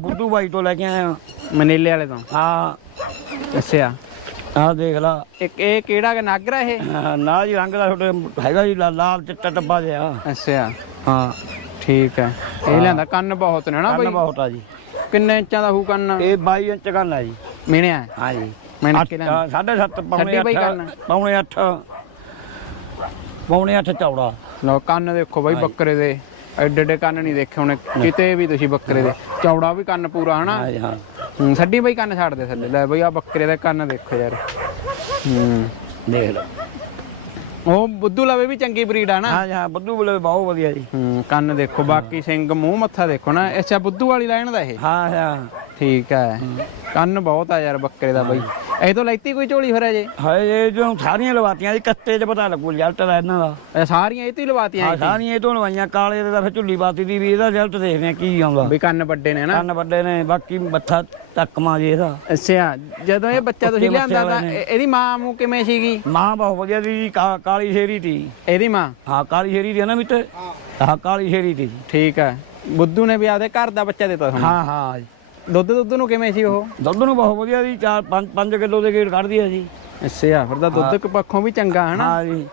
ਬੁੱਧੂ ਬਾਈ ਤੋਂ ਲੈ ਕੇ ਆਇਆ ਮਨੀਲੇ ਵਾਲੇ ਤੋਂ। ਹਾਂ। ਅੱਛਾ ਆਹ ਦੇਖ ਲਾ। ਇੱਕ ਇਹ ਕਿਹੜਾ ਕਿ ਨਾਗਰਾ ਇਹ? ਹਾਂ, ਨਾ ਜੀ ਰੰਗ ਦਾ ਤੁਹਾਡੇ ਹੈਗਾ ਜੀ ਲਾ- ਲਾਲ ਚਿੱਟਾ ਡੱਬਾ ਜਿਹਾ। ਅੱਛਾ। ਹਾਂ। ਠੀਕ ਹੈ ਇਹ ਲੈਂਦਾ ਕੰਨ ਬਹੁਤ ਨੇ ਨਾ ਕੰਨ ਬਈ? ਬਹੁਤ ਆ ਜੀ। ਕਿੰਨੇ ਇੰਚਾਂ ਦਾ ਹੋਊ ਕੰਨ? ਇਹ 22 ਇੰਚ ਕੰਨ ਹੈ ਜੀ। ਮਿਣਿਆ ਹਾਂ ਜੀ। ਮਿਣ ਕੇ ਲੈਂਦਾ ਸਾਢੇ ਸੱਤ ਪੌਣੇ ਛੱਡੀ ਬਾਈ 8 ਕੰਨ। ਪੌਣੇ 8 ਪੌਣੇ 8 ਚੌੜਾ। ਲੋ ਕੰਨ ਦੇਖੋ ਬਾਈ ਬੱਕਰੇ ਦੇ। ਐਡੇ ਐਡੇ ਕੰਨ ਨਹੀਂ ਦੇਖੇ ਹੋਣੇ ਕਿਤੇ ਵੀ ਤੁਸੀਂ ਬੱਕਰੇ ਦੇ। ਚੌੜਾ ਵੀ ਕੰਨ ਪੂਰਾ ਹਨਾ? ਹਾਂ ਜੀ ਹਾਂ। ਹੂੰ, ਛੱਡੀ ਬਾਈ ਕੰਨ ਛੱਡ ਦੇ ਥੱਲੇ। ਲੈ ਬਈ ਆ ਬੱਕਰੇ ਦੇ ਕੰਨ ਦੇਖੋ ਯਾਰ। ਹੂੰ। ਦੇਖ ਲਓ। ਉਹ ਬੁੱਧੂ ਲਵੇ ਵੀ ਚੰਗੀ ਬਰੀਡ ਆ ਨਾ ਹਾਂ ਜੀ ਹਾਂ ਬੱਦੂ ਬਲੇ ਬਹੁਤ ਵਧੀਆ ਜੀ। ਹੂੰ ਕੰਨ ਦੇਖੋ ਬਾਕੀ ਸਿੰਘ ਮੂੰਹ ਮੱਥਾ ਦੇਖੋ ਨਾ। ਅੱਛਾ ਬੁੱਧੂ ਵਾਲੀ ਲਾਈਨ ਦਾ ਇਹ? ਹਾਂ ਹਾਂ। ਠੀਕ ਹੈ। ਕੰਨ ਬਹੁਤ ਆ ਯਾਰ ਬੱਕਰੇ ਦਾ ਬਾਈ। ਇਹ ਤੋਂ ਲੈਤੀ ਕੋਈ ਝੋਲੀ ਫਿਰ ਅਜੇ? ਹਾਏ ਇਹ ਜੋ ਸਾਰੀਆਂ ਲਵਾਤੀਆਂ ਜੀ ਕੱਤੇ 'ਚ ਪਤਾ ਲੱਗੂ ਰਿਜ਼ਲਟ ਦਾ ਇਹਨਾਂ ਦਾ। ਇਹ ਸਾਰੀਆਂ ਇਹ ਤੋਂ ਹੀ ਲਵਾਤੀਆਂ ਹਾਂ ਸਾਰੀਆਂ ਇਹ ਤੋਂ ਲਵਾਈਆਂ ਕਾਲੇ ਦੇ ਤਾਂ ਫਿਰ ਝੁੱਲੀ ਬਾਤੀ ਦੀ ਵੀ ਇਹਦਾ ਰਿਜ਼ਲਟ ਦੇਖਦੇ ਆ ਕੀ ਆਉਂਦਾ। ਵੀ ਕੰਨ ਵੱਡੇ ਨੇ ਨਾ। ਕੰਨ ਵੱਡੇ ਨੇ ਬਾਕੀ ਮੱਥਾ ਤੱਕਮਾ ਜੀ ਇਹਦਾ। ਅੱਛਾ ਜਦੋਂ ਇਹ ਬੱਚਾ ਤੁਸੀਂ ਲਿਆਂਦਾ ਤਾਂ ਇਹ- ਇਹਦੀ ਮਾਂ ਮੂੰ ਕਿਵੇਂ ਸੀਗੀ? ਮਾਂ ਬਹੁਤ ਵਧੀਆ ਦੀ ਜੀ ਕਾ- ਕਾਲੀ ਸ਼ੇਰੀ ਤੀ। ਇਹਦੀ ਮਾਂ? ਹਾਂ ਕਾਲੀ ਸ਼ੇਰੀ ਦੀ ਹੈ ਨਾ ਮਿੱਤੇ ਹਾਂ। ਕਾਲੀ ਸ਼ੇਰੀ ਤੀ। ਠੀਕ ਹੈ। ਬੁੱਧੂ ਨੇ ਵੀ ਆਪਦੇ ਘਰ ਦਾ ਬੱਚਾ ਦਿੱਤਾ ਤੁਹਾਨੂੰ? ਹਾਂ ਹਾਂ। ਜੀ। ਦੁੱਧ ਦੁੱਧ ਨੂੰ ਕਿਵੇਂ ਸੀ ਉਹ? ਦੁੱਧ ਨੂੰ ਬਹੁਤ ਵਧੀਆ ਦੀ 4 5 5 ਕਿਲੋ ਦੇ ਗੇੜ ਕੱਢਦੀ ਹੈ ਜੀ। ਅੱਛਾ ਫਿਰ ਤਾਂ ਦੁੱਧ ਪੱਖੋਂ ਵੀ ਚੰਗਾ ਹਨਾ? ਹਾਂ ਜੀ।